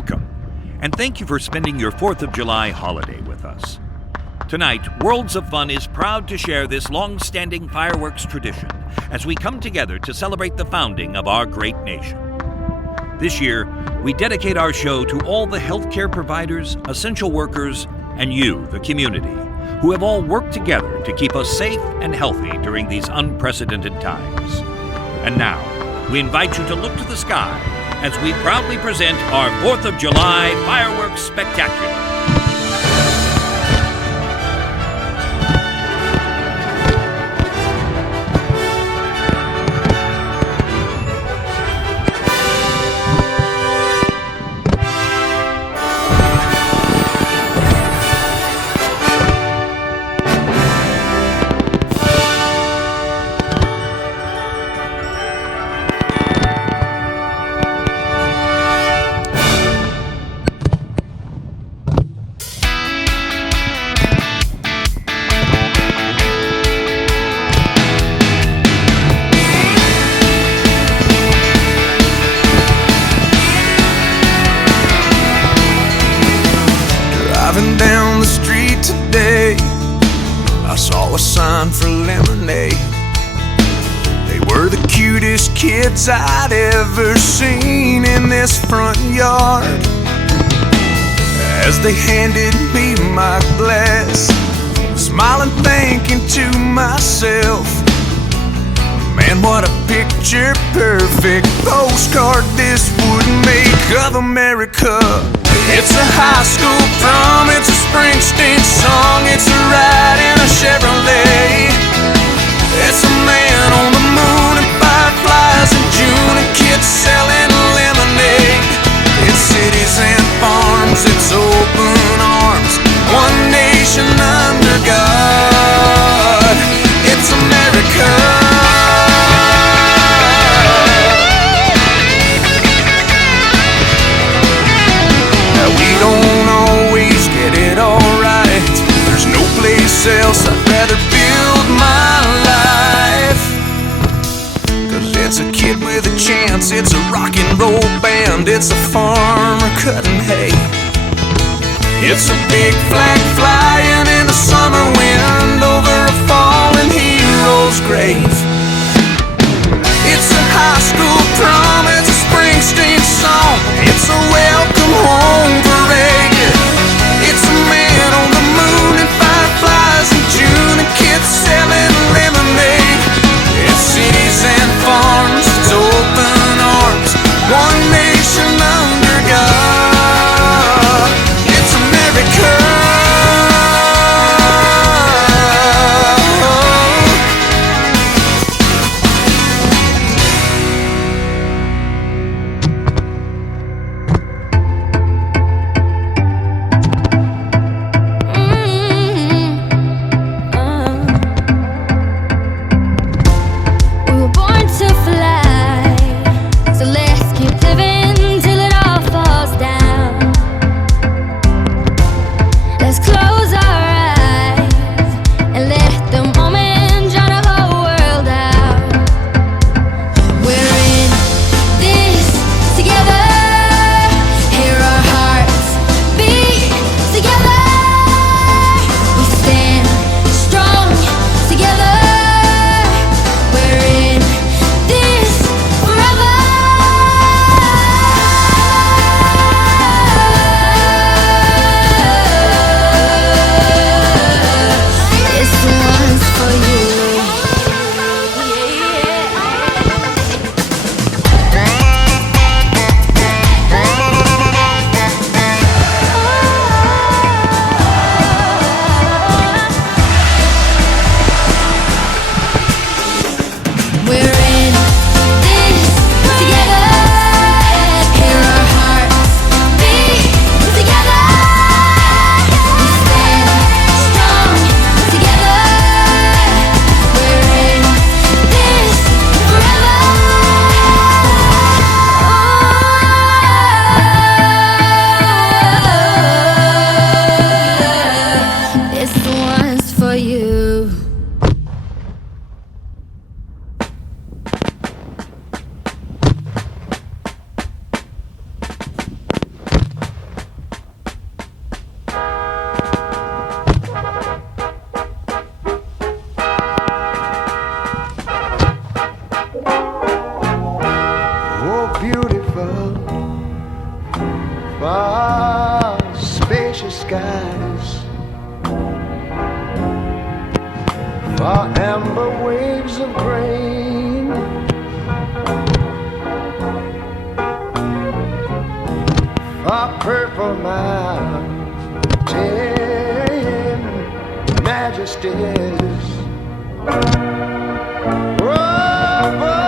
welcome, and thank you for spending your 4th of July holiday with us. Tonight, Worlds of Fun is proud to share this long-standing fireworks tradition as we come together to celebrate the founding of our great nation. This year, we dedicate our show to all the healthcare providers, essential workers, and you, the community, who have all worked together to keep us safe and healthy during these unprecedented times. And now, we invite you to look to the sky as we proudly present our 4th of July Fireworks Spectacular. Driving down the street today, I saw a sign for lemonade. They were the cutest kids I'd ever seen in this front yard. As they handed me my glass, smiling, thinking to myself, man, what a picture perfect postcard this would make of America. It's a high school prom, it's a Springsteen song, it's a ride in a Chevrolet. It's a man on the moon and fireflies in June and kids selling lemonade. It's cities and farms, it's open arms, one nation under God. It's America. Else I'd rather build my life, 'cause it's a kid with a chance, it's a rock and roll band, it's a farmer cutting hay. It's a big flag flying in the summer wind over a fallen hero's grave. It's a high school prom, it's a Springsteen song, it's a welcome home parade. It's a man on the moon and fireflies in June and kids selling lemonade. It's cities and farms, it's open arms, one nation under God. It's America. Far amber waves of grain, far purple mountain majesties, over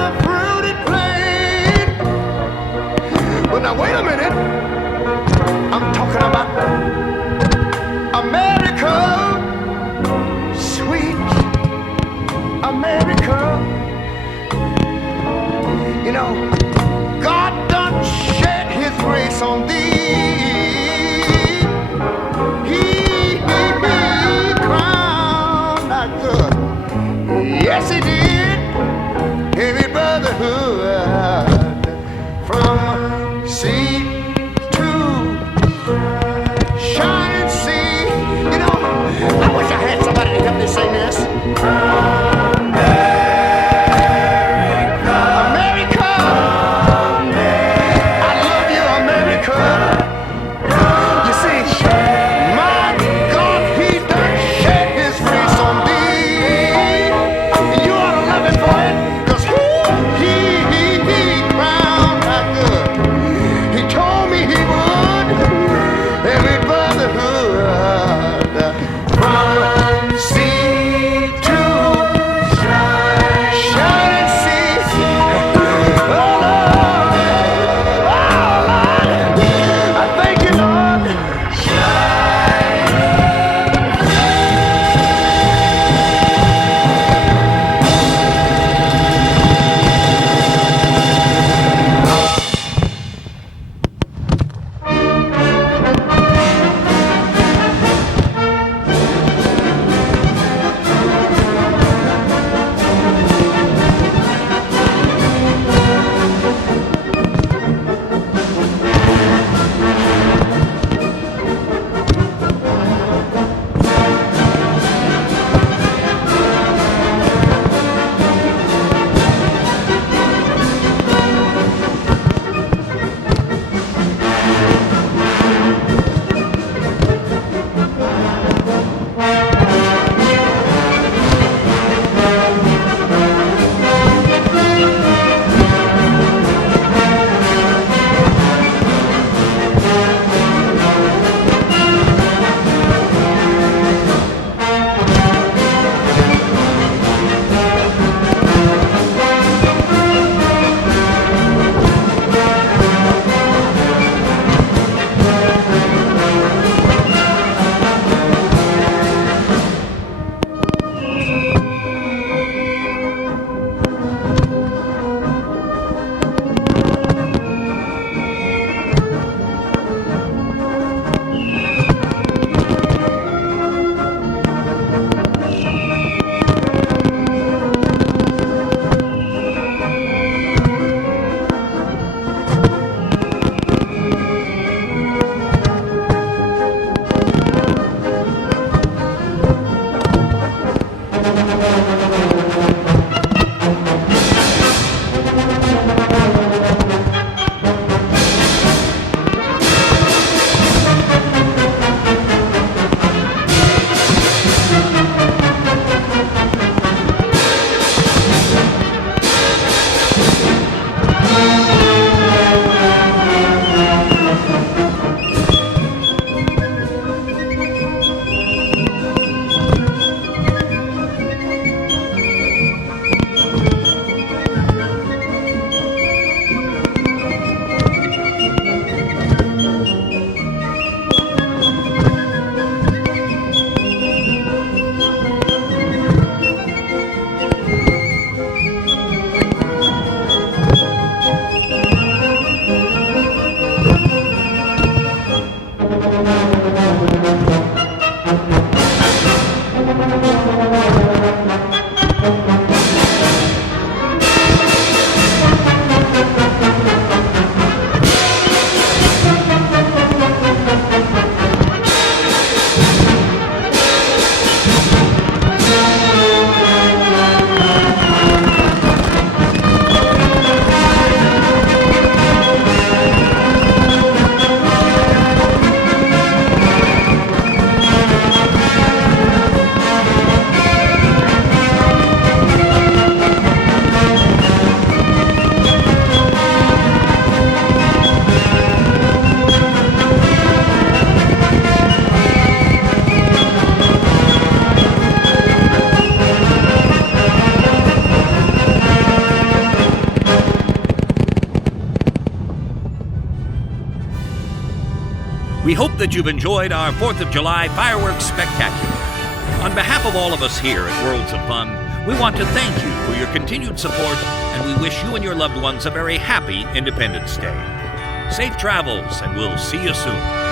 the fruited plain. But now wait a minute, I'm talking about America, sweet America. You know, God done shed his grace on thee. He crowned like good. Yes, he did. Heavy brotherhood from sea to shining sea. You know, I wish I had somebody to help me sing this. We hope that you've enjoyed our 4th of July fireworks spectacular. On behalf of all of us here at Worlds of Fun, we want to thank you for your continued support, and we wish you and your loved ones a very happy Independence Day. Safe travels, and we'll see you soon.